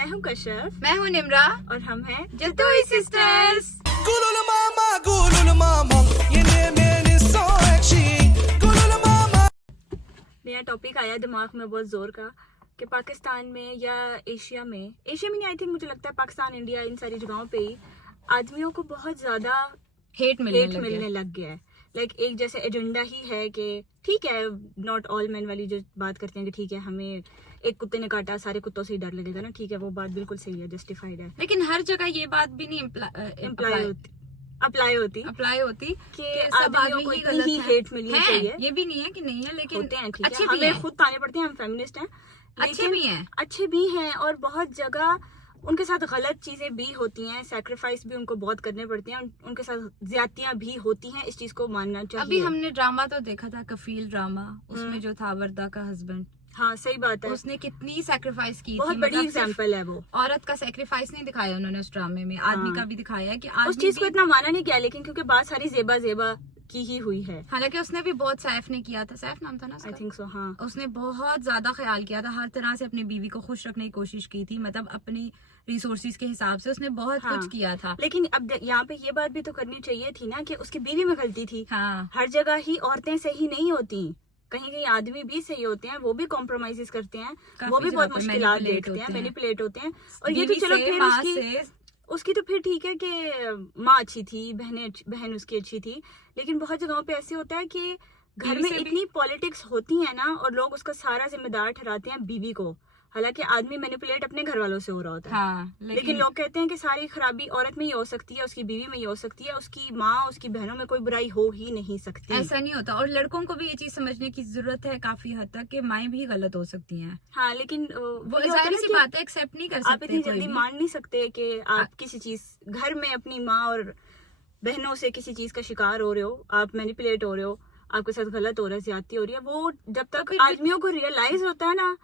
मैं हूँ कश्यप, मैं हूँ निम्रा और हम हैं जतोई सिस्टर्स। नया टॉपिक आया दिमाग में बहुत जोर का कि पाकिस्तान में या एशिया में नहीं, आई थिंक मुझे लगता है पाकिस्तान, इंडिया, इन सारी जगहों पे ही आदमियों को बहुत ज्यादा हेट मिलने लग गया है। लाइक एक जैसे एजेंडा ही है कि ठीक है, नॉट ऑल मैन वाली जो बात करते हैं कि ठीक है हमें एक कुत्ते ने काटा सारे कुत्तों से ही डर लगेगा ना, ठीक है वो बात बिल्कुल सही है, जस्टिफाइड है। लेकिन हर जगह ये बात भी नहीं अप्लाई होती कि सब आदमियों को इतनी ही हेट मिलनी चाहिए। ये भी नहीं है कि नहीं है, लेकिन होते हैं, ठीक अच्छे है, भी हमें हैं। खुद ताने पड़ते हैं, हम फेमिनिस्ट हैं, अच्छे भी हैं और बहुत जगह उनके साथ गलत चीजें भी होती हैं, सैक्रिफाइस भी उनको बहुत करने पड़ते हैं, उनके साथ ज्यादतियां भी होती हैं, इस चीज को मानना चाहिए। अभी हमने ड्रामा तो देखा था, कफील ड्रामा, उसमें जो था वर्दा का हस्बैंड, हाँ सही बात है, उसने कितनी सैक्रिफाइस की बहुत थी। बड़ी एग्जांपल है वो। औरत का सैक्रिफाइस नहीं दिखाया उन्होंने उस ड्रामे में, आदमी का भी दिखाया है कि उस चीज को इतना माना नहीं किया, लेकिन क्योंकि बात सारी जेबा की ही हुई है। हालांकि उसने भी बहुत, सैफ ने किया था, सैफ नाम था ना, आई थिंक सो, हाँ। उसने बहुत ज्यादा ख्याल किया था, हर तरह से अपनी बीवी को खुश रखने की कोशिश की थी, मतलब अपनी रिसोर्सेज के हिसाब से उसने बहुत कुछ किया था। लेकिन अब यहाँ पे ये बात भी तो करनी चाहिए थी ना कि उसकी बीवी में गलती थी। हाँ, हर जगह ही औरतें सही नहीं होती, कहीं कहीं आदमी भी सही होते हैं, वो भी कॉम्प्रोमाइज करते हैं, वो भी बहुत मुश्किलात देखते हैं, मैनिपुलेट होते हैं। और ये तो चलो फिर उसकी तो फिर ठीक है कि माँ अच्छी थी, बहन उसकी अच्छी थी, लेकिन बहुत जगहों पे ऐसे होता है कि घर में इतनी पॉलिटिक्स होती है ना और लोग उसका सारा जिम्मेदार ठहराते हैं बीवी को, हालांकि आदमी मैनिपुलेट अपने घर वालों से हो रहा होता है। हाँ, लेकिन लोग कहते हैं कि सारी खराबी औरत में ही हो सकती है, उसकी बीवी में ही हो सकती है, उसकी माँ उसकी बहनों में कोई बुराई हो ही नहीं सकती। ऐसा नहीं होता, और लड़कों को भी ये चीज समझने की जरूरत है काफी हद तक कि माएं भी गलत हो सकती हैं। हाँ, लेकिन वो जाहिर सी बात है, एक्सेप्ट नहीं कर सकते, आप इतनी जल्दी मान नहीं सकते कि आप किसी चीज घर में अपनी माँ और बहनों से किसी चीज का शिकार हो रहे हो, आप मैनिपुलेट हो रहे हो, आपके साथ गलत हो रहा है, ज्यादती हो रही है। वो जब तक आदमियों को रियलाइज होता है ना,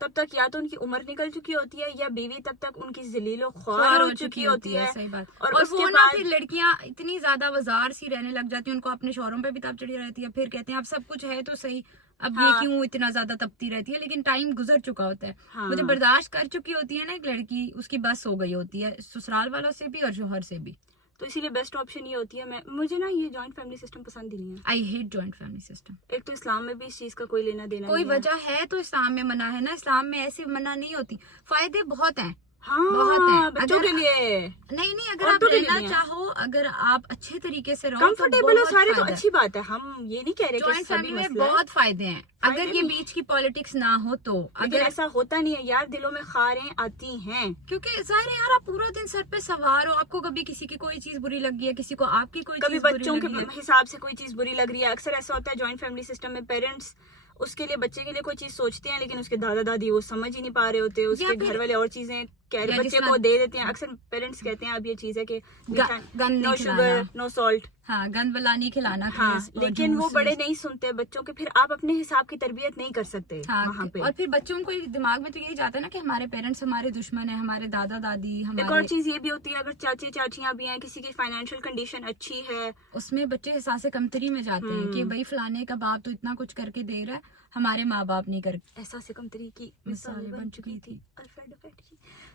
तब तक या तो उनकी उम्र निकल चुकी होती है या बीवी तब तक उनकी जलीलो ख्वार हो चुकी होती है। सही बात। और वो ना फिर लड़कियां इतनी ज्यादा बाजार सी रहने लग जाती हैं, उनको अपने शौहरों पे भी ताप चढ़ी रहती है, फिर कहते हैं अब सब कुछ है तो सही, अब ये क्यों इतना ज्यादा तपती रहती है, लेकिन टाइम गुजर चुका होता है। वो जब बर्दाश्त कर चुकी होती है ना एक लड़की, उसकी बस हो गई होती है ससुराल वालों से भी और शौहर से भी, तो इसीलिए बेस्ट ऑप्शन ये होती है। मुझे ना ये जॉइंट फैमिली सिस्टम पसंद ही नहीं है। I hate joint family system. एक तो इस्लाम में भी इस चीज का कोई लेना देना कोई नहीं वजह है तो इस्लाम में मना है ना, इस्लाम में ऐसी मना नहीं होती, फायदे बहुत हैं। हाँ, बहुत है बच्चों के लिए नहीं, अगर आप लेना चाहो, अगर आप अच्छे तरीके से रहो, कंफर्टेबल हो सारे, तो अच्छी बात है, हम ये नहीं कह रहे कि जॉइंट फैमिली में बहुत फायदे हैं, अगर ये बीच की पॉलिटिक्स ना हो तो। अगर ऐसा होता नहीं है यार, दिलों में खारें आती हैं, क्योंकि जाहिर है यार, आप पूरा दिन सर पे सवार हो, आपको कभी किसी की कोई चीज बुरी लगी है, किसी को आपकी कोई कभी बच्चों के हिसाब से कोई चीज बुरी लग रही है। अक्सर ऐसा होता है जॉइंट फैमिली सिस्टम में, पेरेंट्स उसके लिए, बच्चे के लिए कोई चीज सोचते हैं, लेकिन उसके दादा दादी वो समझ ही नहीं पा रहे होते, उसके घर वाले और चीजें बच्चे को दे देते हैं। अक्सर पेरेंट्स कहते हैं अब ये चीज है कि नो शुगर नो सॉल्ट, हाँ, गंद वाला नहीं खिलाना, हाँ, लेकिन वो बड़े नहीं सुनते बच्चों के, फिर आप अपने हिसाब की तरबियत नहीं कर सकते वहाँ पे। और फिर बच्चों को दिमाग में तो यही जाता है ना कि हमारे पेरेंट्स हमारे दुश्मन है, हमारे दादा दादी हमारे। एक और चीज ये भी होती है, अगर चाचे चाचियां भी हैं, किसी की फाइनेंशियल कंडीशन अच्छी है, उसमें बच्चे एहसास कमतरी में जाते हैं कि भाई फलाने का बाप तो इतना कुछ करके दे रहा है, हमारे माँ बाप नहीं कर। एहसास कमतरी की मिसाल बन चुकी थी।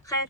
खैर,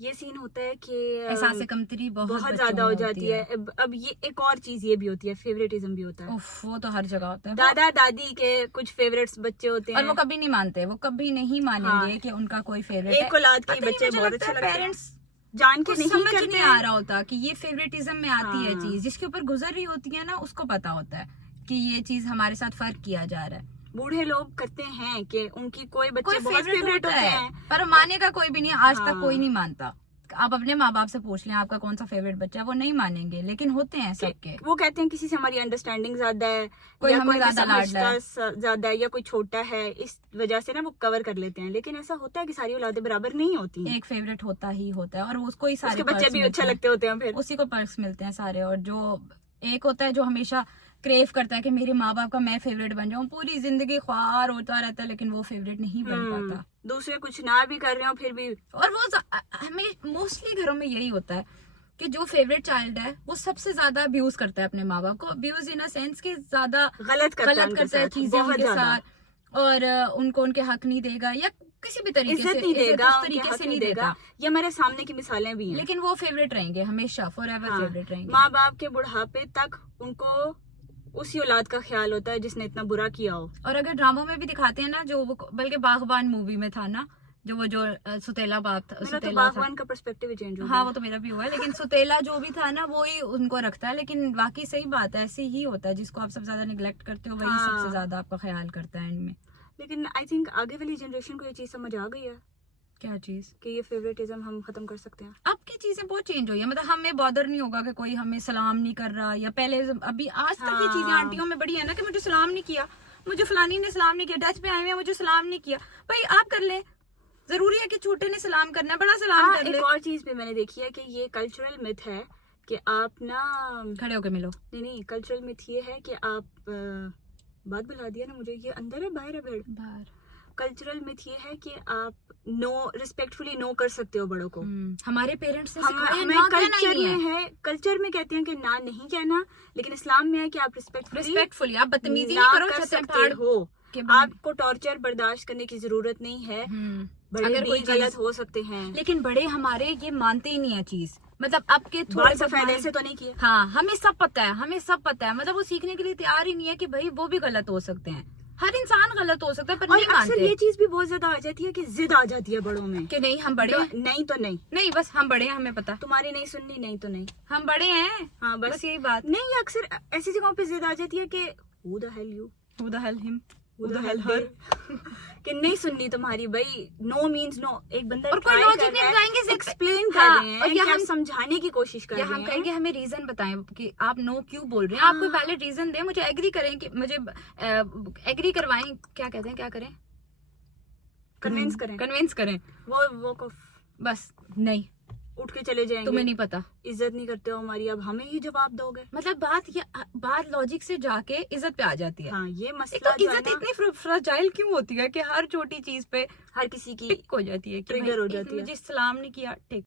ये सीन होता है कि एहसास कमतरी बहुत ज्यादा हो जाती है। अब ये एक और चीज ये भी होती है, फेवरेटिज्म भी होता है। वो तो हर जगह होता है। दादा दादी के कुछ फेवरेट्स बच्चे होते हैं और वो कभी नहीं मानते, वो कभी नहीं मानेंगे कि उनका कोई फेवरेट है। एक औलाद के बच्चे बहुत अच्छे लगते हैं, पेरेंट्स जान के नहीं समझ करते, नहीं आ रहा होता कि ये फेवरेटिज्म में आती है चीज, जिसके ऊपर गुजर रही होती है ना, उसको पता होता है कि ये चीज हमारे साथ फर्क किया जा रहा है। बूढ़े लोग करते हैं कि उनकी कोई बच्चे बहुत फेवरेट होते हैं, पर माने का कोई भी नहीं, आज तक कोई नहीं मानता। आप अपने माँ बाप से पूछ लें आपका कौन सा फेवरेट बच्चा है, वो नहीं मानेंगे, लेकिन होते हैं सबके। वो कहते हैं किसी से हमारी अंडरस्टैंडिंग ज्यादा है, कोई हमें ज्यादा है, या कोई छोटा है, इस वजह से ना वो कवर कर लेते हैं। लेकिन ऐसा होता है कि सारी औलादें बराबर नहीं होती, एक फेवरेट होता ही होता है, और उसको ही सारे बच्चे भी अच्छा लगते होते हैं, फिर उसी को पर्क्स मिलते हैं सारे। और जो एक होता है जो हमेशा क्रेव करता है कि मेरे माँ बाप का मैं फेवरेट बन जाऊं, पूरी जिंदगी ख्वार होता रहता है, लेकिन वो फेवरेट नहीं बन पाता। दूसरे कुछ ना भी कर रहे हो फिर भी। और वो हमें मोस्टली घरों में यही होता है कि जो फेवरेट चाइल्ड है वो सबसे ज्यादा अब्यूज करता है अपने माँ बाप को, अब्यूज इन अ सेंस कि ज्यादा गलत करता है चीजें उनके साथ, और उनको उनके हक नहीं देगा, या किसी भी तरीके से इज्जत नहीं देगा, उस उनके तरीके हक से नहीं नहीं देगा। ये हमारे सामने की मिसालें भी हैं। लेकिन वो फेवरेट रहेंगे हमेशा, फॉर एवर फेवरेट रहेंगे। माँ बाप के बुढ़ापे तक उनको उसी औलाद का ख्याल होता है जिसने इतना बुरा किया हो। और अगर ड्रामों में भी दिखाते हैं ना, जो वो बल्कि बागबान मूवी में था ना, जो सुतेला बाप था, मेरा तो सुतेला था। बागवान का पर्सपेक्टिव ही चेंज हो हाँ गया। वो तो मेरा भी हुआ है, लेकिन सुतेला जो भी था ना वो ही उनको रखता है। लेकिन वाकई सही बात है, ऐसे ही होता है, जिसको आप सबसे ज्यादा निगलेक्ट करते हो वही हाँ। सबसे ज्यादा आपका ख्याल करता है इनमें। लेकिन आई थिंक आगे वाली जनरेशन को ये चीज समझ आ गई है क्या चीज? कि ये फेवरेटिज्म हम खत्म कर सकते हैं। अब की चीजें बहुत चेंज हुई है, मतलब हमें बॉदर नहीं होगा कि कोई हमें सलाम नहीं कर रहा, या पहले अभी आज तक ये चीजें आंटियों में बड़ी है ना कि मुझे सलाम नहीं किया, मुझे फलानी ने सलाम नहीं किया, डच पे आए हुए हैं मुझे सलाम नहीं किया। भाई आप कर ले, जरूरी है कि छोटे ने सलाम करना है, बड़ा सलाम कर ले। एक और चीज भी मैंने देखी है कि ये कल्चरल मिथ है कि आप ना खड़े होके मिलो। नहीं, कल्चरल मिथ ये है कि आप बात बुला दिया ना मुझे, ये अंदर है बाहर है भेड़। बाहर। कल्चरल मिथ ये है कि आप नो रिस्पेक्टफुली नो कर सकते हो बड़ों को। हमारे पेरेंट्स ने हमें सिखाया ना कहना कल्चर ही में है, कल्चर में कहते हैं कि ना नहीं कहना, लेकिन इस्लाम में है कि आप रिस्पेक्टफुली, आप बदतमीजी ना नहीं करो, कर छत सकते फाड़ हो। के आपको टॉर्चर बर्दाश्त करने की जरूरत नहीं है। बड़े अगर भी कोई गलत हो सकते हैं, लेकिन बड़े हमारे ये मानते ही नहीं है चीज, मतलब आपके बाल थोड़े सफेद ऐसे तो नहीं किए। हाँ हमें सब पता है, हमें सब पता है, मतलब वो सीखने के लिए तैयार ही नहीं है कि भाई वो भी गलत हो सकते हैं। हर इंसान गलत हो सकता है, पर और नहीं अक्सर मानते ये चीज भी बहुत ज्यादा आ जाती है कि जिद आ जाती है बड़ों में कि नहीं हम बड़े हैं, नहीं तो नहीं, नहीं बस हम बड़े हैं, हमें पता, तुम्हारी नहीं सुननी, नहीं तो नहीं, हम बड़े हैं। हाँ बस यही बात। नहीं, अक्सर ऐसी जगहों पे जिद आ जाती है कि who the hell you, Who the hell him? who the hell her कि नहीं सुननी तुम्हारी। भाई नो मीन्स नो। एक बंदा और कोई लॉजिक नहीं बताएंगे, सिर्फ एक्सप्लेन कर हाँ, रहे हैं और कि ये हम हम समझाने की कोशिश कर या रहे हम हैं। कहेंगे हमें रीजन बताएं कि आप नो क्यों बोल रहे हैं, आप कोई वैलिड रीजन दें, मुझे एग्री करें कि मुझे एग्री करवाएं, क्या कहते हैं, क्या करें, कन्विंस करें। वो बस नहीं उठ के चले जाएंगे, तुम्हें नहीं पता, इज्जत नहीं करते हो हमारी, अब हमें ही जवाब दोगे। मतलब बात लॉजिक से जाके इज्जत पे आ जाती है। हाँ, ये एक मसला तो जो है इज्जत ना, इतनी फ्रजाइल क्यों होती है कि हर छोटी चीज पे हर किसी की टिक हो जाती है कि ट्रिगर भाई, हो जाती है। मुझे सलाम नहीं किया, टिक।